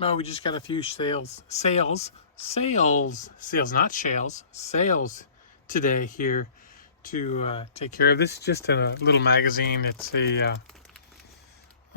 No, we just got a few sales, not shales, sales today here to take care of. This is just a little magazine. It's it's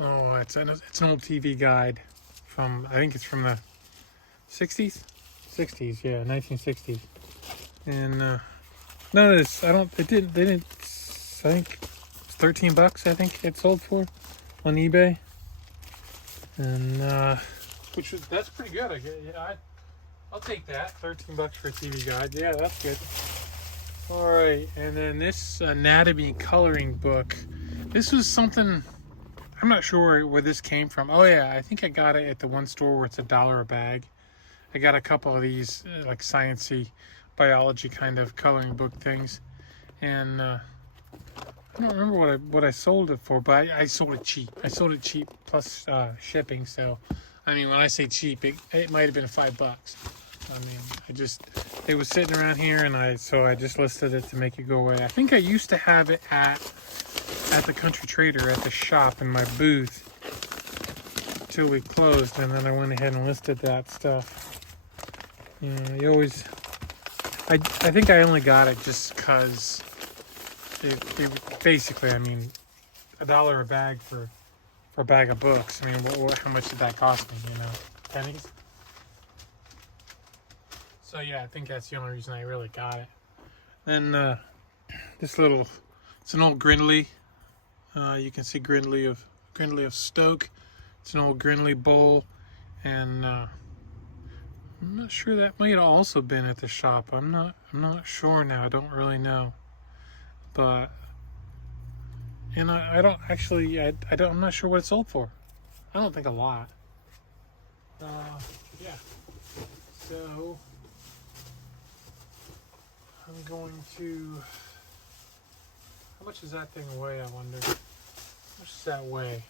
an old TV guide from, I think it's from the 60s? 60s, yeah, 1960s. And none of this, they didn't, I think it's 13 bucks, I think it sold for on eBay. And, that's pretty good, I guess. Yeah, I'll take that. 13 bucks for a TV guide. Yeah, that's good. All right, and then this anatomy coloring book. This was something, I'm not sure where this came from. Oh yeah, I think I got it at the one store where it's $1 a bag. I got a couple of these like sciencey, biology kind of coloring book things, and I don't remember what I sold it for, but I sold it cheap. I sold it cheap plus shipping. So, I mean, when I say cheap, it might have been $5. I mean, it was sitting around here, and so I just listed it to make it go away. I think I used to have it at the Country Trader at the shop in my booth till we closed, and then I went ahead and listed that stuff. Yeah, I think I only got it just because it basically, I mean, $1 a bag for a bag of books. I mean, how much did that cost me? Pennies. So yeah, I think that's the only reason I really got it. Then it's an old Grindley. You can see Grindley of Stoke. It's an old Grindley bowl, and I'm not sure, that might have also been at the shop. I'm not sure now. I don't really know, but I don't actually. I'm not sure what it sold for. I don't think a lot. Yeah. So I'm going to. How much does that thing weigh? I wonder. How much does that weigh?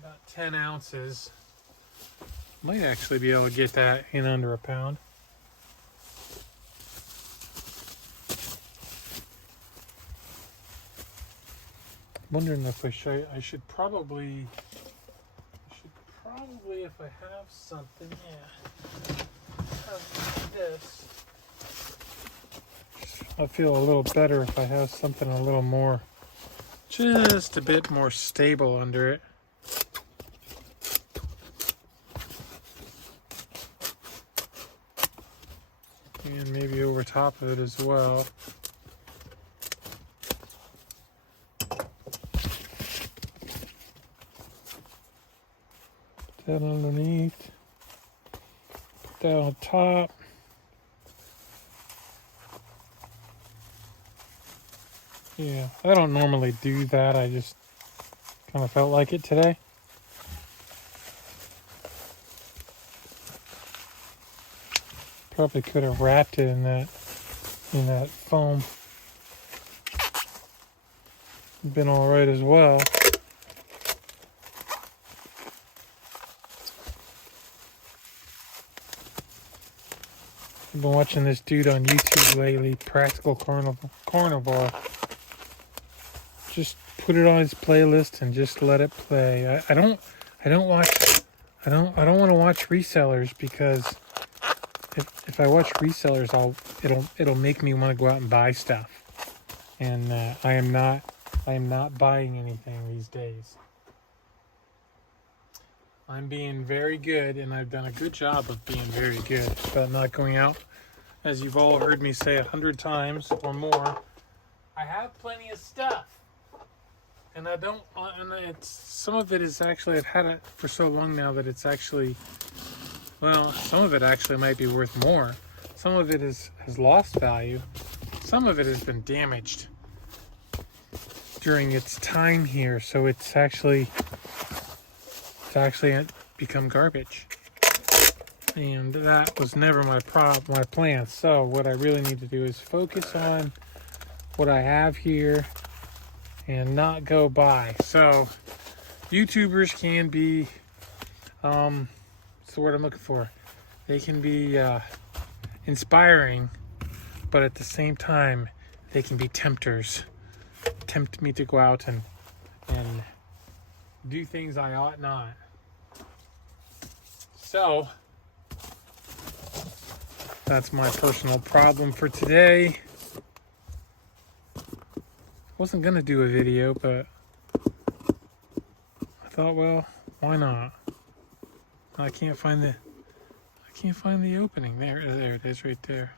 About 10 ounces. Might actually be able to get that in under a pound. I'm wondering if I should probably, if I have something, have this. I feel a little better if I have something a little more, just a bit more stable under it. And maybe over top of it as well. Put that underneath. Put that on top. Yeah, I don't normally do that. I just kind of felt like it today. Probably could have wrapped it in that foam. Been all right as well. I've been watching this dude on YouTube lately, Practical Carnivore. Just put it on his playlist and just let it play. I don't want to watch resellers, because if I watch resellers, it'll make me want to go out and buy stuff, and I am not buying anything these days. I'm being very good, and I've done a good job of being very good about not going out. As you've all heard me say 100 times or more, I have plenty of stuff, and I don't. And some of it is actually, I've had it for so long now that it's actually. Well, some of it actually might be worth more. Some of it has lost value. Some of it has been damaged during its time here, so it's actually become garbage. And that was never my plan. So what I really need to do is focus on what I have here and not go buy. So YouTubers can be what's the word I'm looking for? They can be inspiring, but at the same time, they can be tempters. tempt me to go out and do things I ought not. So that's my personal problem for today. Wasn't gonna do a video, but I thought, well, why not? I can't find the opening. There it is, right there.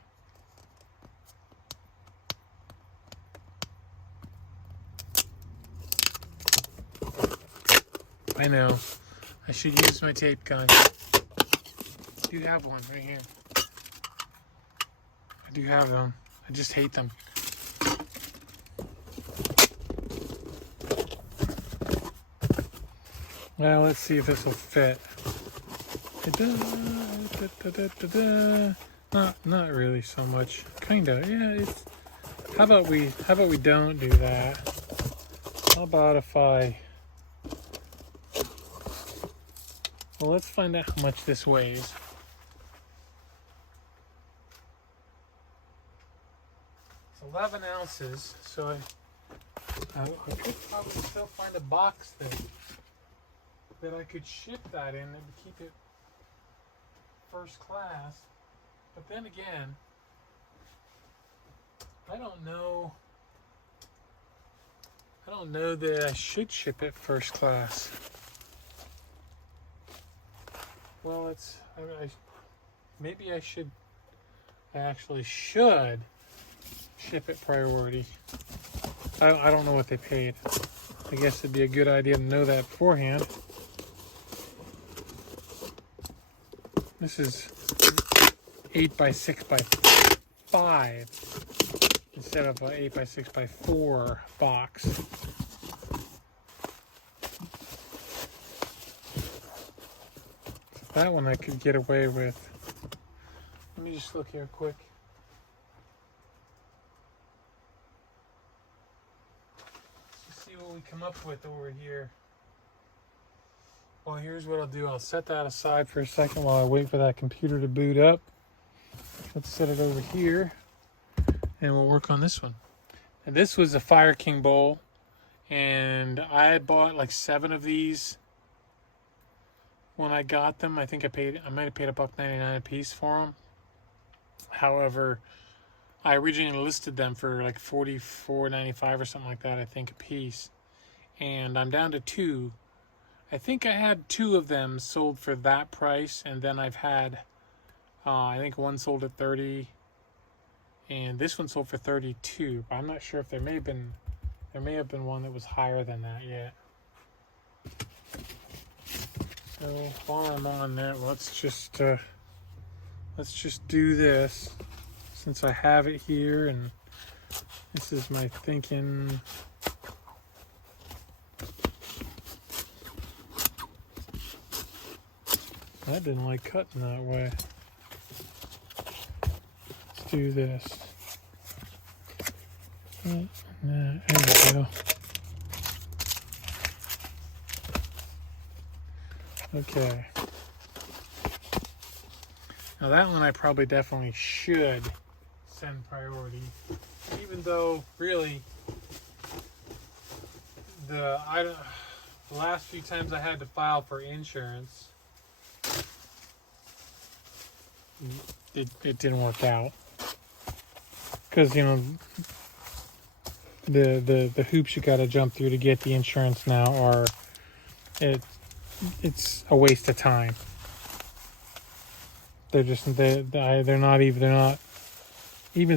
I know. I should use my tape gun. I do have one right here. I do have them. I just hate them. Well, let's see if this will fit. Not really so much. Kinda. Yeah. It's. How about we don't do that? How about if I? Well, let's find out how much this weighs. It's 11 ounces, so I could probably still find a box that I could ship that in and keep it first class. But then again, I don't know that I should ship it first class. Well, maybe I should. I actually should ship it priority. I don't know what they paid. I guess it'd be a good idea to know that beforehand. This is 8 by 6 by 5 instead of an 8 by 6 by 4 box. That one I could get away with. Let me just look here quick. Let's see what we come up with over here. Well, here's what I'll do. I'll set that aside for a second while I wait for that computer to boot up. Let's set it over here, and we'll work on this one. And this was a Fire King bowl, and I had bought like 7 of these when I got them. I think I might have paid $1.99 a piece for them. However, I originally listed them for like $44.95 or something like that, I think, a piece, and I'm down to 2. I think I had 2 of them sold for that price, and then I've had, I think one sold at 30, and this one sold for 32. But I'm not sure if there may have been one that was higher than that yet. So while I'm on that, let's just do this, since I have it here, and this is my thinking. I didn't like cutting that way. Let's do this. There we go. Okay. Now that one I probably definitely should send priority, even though really the last few times I had to file for insurance, it didn't work out, because you know the hoops you got to jump through to get the insurance now are it's a waste of time. They're not even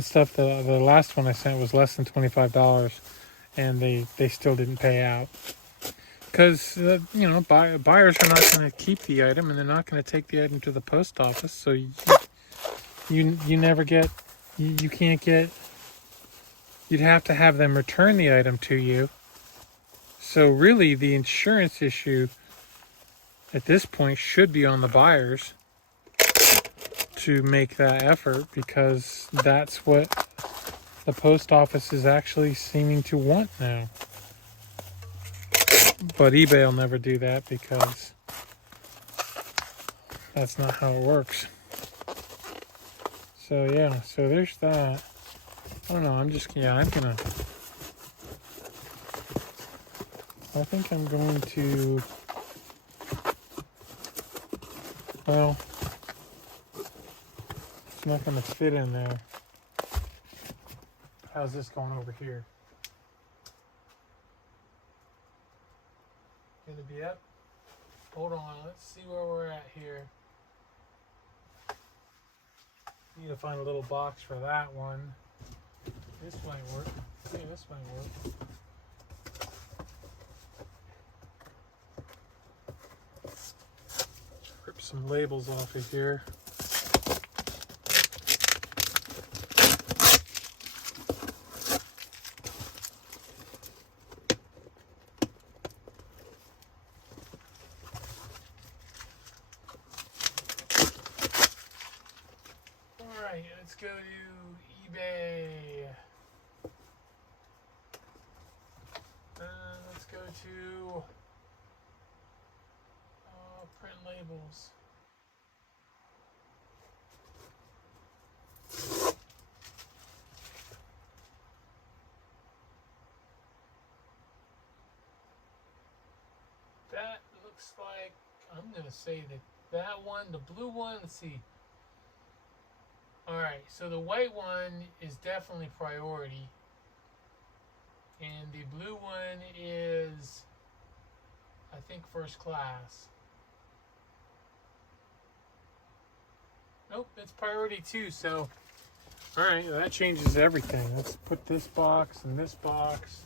stuff. The last one I sent was less than $25, and they still didn't pay out, because you know, buyers are not going to keep the item, and they're not going to take the item to the post office. So you never get, you can't get. You'd have to have them return the item to you. So really, the insurance issue at this point should be on the buyers to make that effort, because that's what the post office is actually seeming to want now. But eBay will never do that, because that's not how it works. So yeah, so there's that. I don't know, I'm gonna I think I'm going to, well, it's not going to fit in there. How's this going over here? Gonna be up? Hold on, let's see where we're at here. Need to find a little box for that one. This might work. Yeah, this might work. Rip some labels off of here. Alright, let's go to eBay. Let's go to print labels. That looks like, I'm going to say that one, the blue one, let's see. Alright, so the white one is definitely priority. And the blue one is, I think, first class. Nope, it's priority too, so. Alright, that changes everything. Let's put this box and this box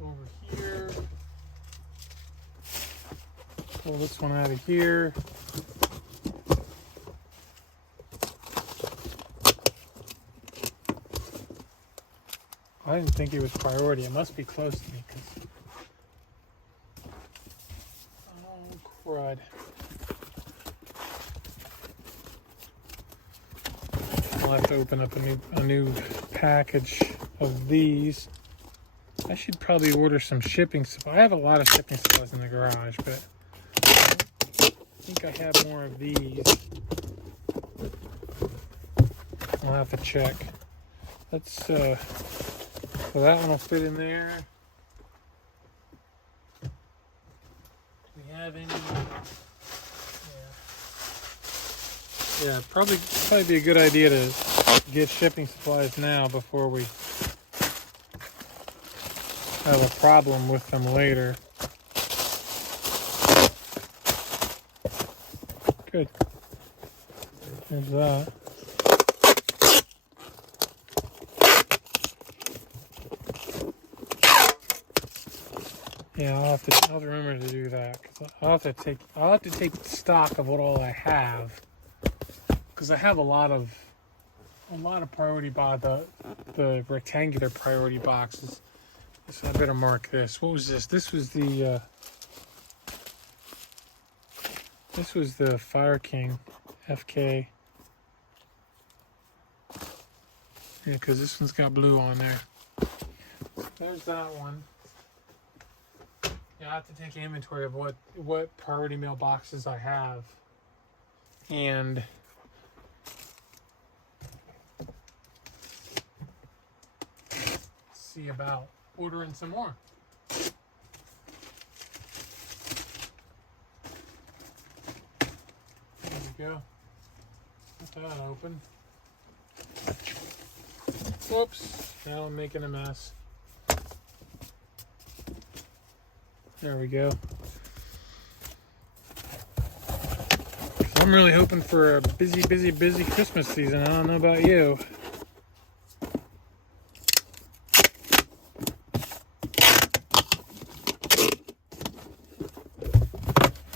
over here. Pull this one out of here. I didn't think it was priority. It must be close to me. Oh, crud. I'll have to open up a new package of these. I should probably order some shipping supplies. I have a lot of shipping supplies in the garage, but I think I have more of these. I'll have to check. Let's, so that one will fit in there. Do we have any? Yeah, probably be a good idea to get shipping supplies now before we have a problem with them later. Good. There's that. Yeah, I'll have to remember to do that, because I'll have to take stock of what all I have, because I have a lot of priority the rectangular priority boxes. So I better mark this. What was this? This was the Fire King FK. Yeah, because this one's got blue on there. There's that one. Yeah, I have to take inventory of what priority mail boxes I have, and see about ordering some more. There we go. Get that open. Whoops. Now I'm making a mess. There we go. I'm really hoping for a busy Christmas season. I don't know about you.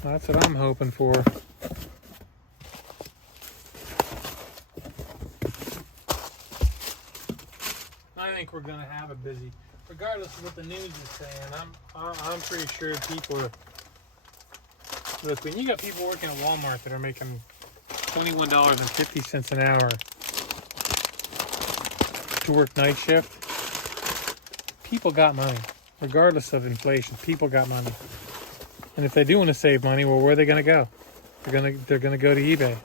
That's what I'm hoping for. I think we're gonna have a busy, regardless of what the news is saying. I'm pretty sure people are. Look, when you got people working at Walmart that are making $21.50 an hour to work night shift, people got money, regardless of inflation. People got money. And if they do want to save money, well, where are they going to go? They're going to go to eBay,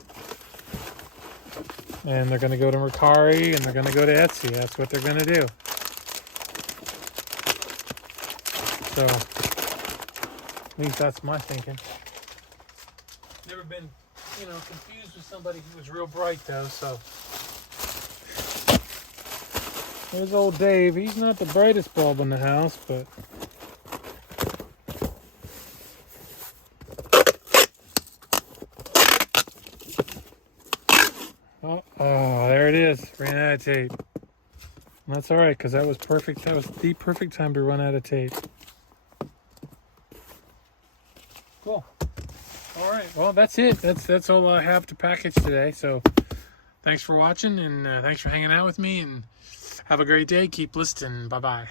and they're going to go to Mercari, and they're going to go to Etsy. That's what they're going to do. So At least that's my thinking. Never been, confused with somebody who was real bright though, so. There's old Dave. He's not the brightest bulb in the house, but oh, there it is. Ran out of tape. That's all right, because that was perfect. That was the perfect time to run out of tape. Cool. All right. Well, that's it. That's all I have to package today. So, thanks for watching, and thanks for hanging out with me. And have a great day. Keep listening. Bye bye.